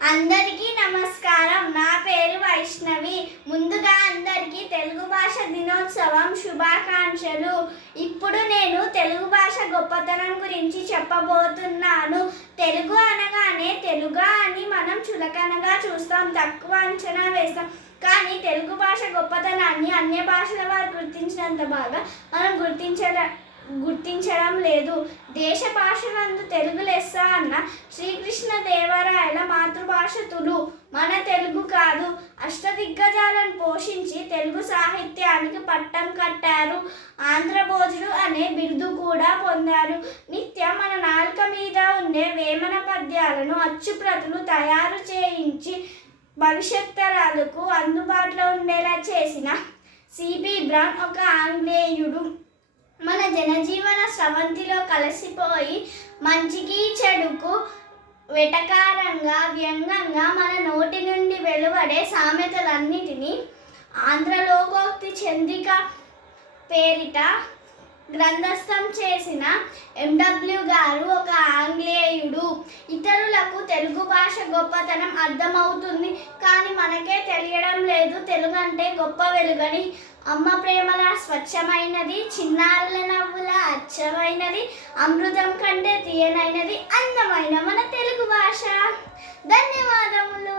అందరికీ నమస్కారం. నా పేరు వైష్ణవి. ముందుగా అందరికీ తెలుగు భాష దినోత్సవం శుభాకాంక్షలు. ఇప్పుడు నేను తెలుగు భాష గొప్పతనం గురించి చెప్పబోతున్నాను. తెలుగు అనగానే తెలుగా అని మనం చులకనగా చూస్తాం, తక్కువ అంచనా వేస్తాం. కానీ తెలుగు భాష గొప్పతనాన్ని అన్య భాషల వారు గుర్తించినంత బాగా మనం గుర్తించడం లేదు. దేశ భాషలందు తెలుగు లెస్స అన్న శ్రీకృష్ణదేవరాయల మాతృభాష తులు, మన తెలుగు కాదు. అష్టదిగ్గజాలను పోషించి తెలుగు సాహిత్యానికి పట్టం కట్టారు. ఆంధ్రభోజుడు అనే బిరుదు కూడా పొందారు. నిత్యం మన నాలుక మీద ఉండే వేమన పద్యాలను అచ్చుప్రతులు తయారు చేయించి భవిష్యత్ తరాలకు అందుబాటులో ఉండేలా చేసిన సిబి బ్రౌన్ ఒక ఆంగ్లేయుడు. మన జనజీవన స్రవంతిలో కలిసిపోయి మంచికి చెడుకు వెటకారంగా వ్యంగ్యంగా మన నోటి నుండి వెలువడే సామెతలన్నిటినీ ఆంధ్రలోకోక్తి చంద్రిక పేరిట గ్రంథస్థం చేసిన ఎండబ్ల్యూ గారు ఒక ఆంగ్లేయుడు. ఇతరులకు తెలుగు భాష గొప్పతనం అర్థమవుతుంది, కానీ మనకే తెలియడం లేదు తెలుగు అంటే గొప్ప వెలుగని. అమ్మ ప్రేమల స్వచ్ఛమైనది, చిన్నారుల నవ్వుల అచ్చమైనది, అమృతం కంటే తీయనైనది అందమైన మన తెలుగు భాష. ధన్యవాదములు.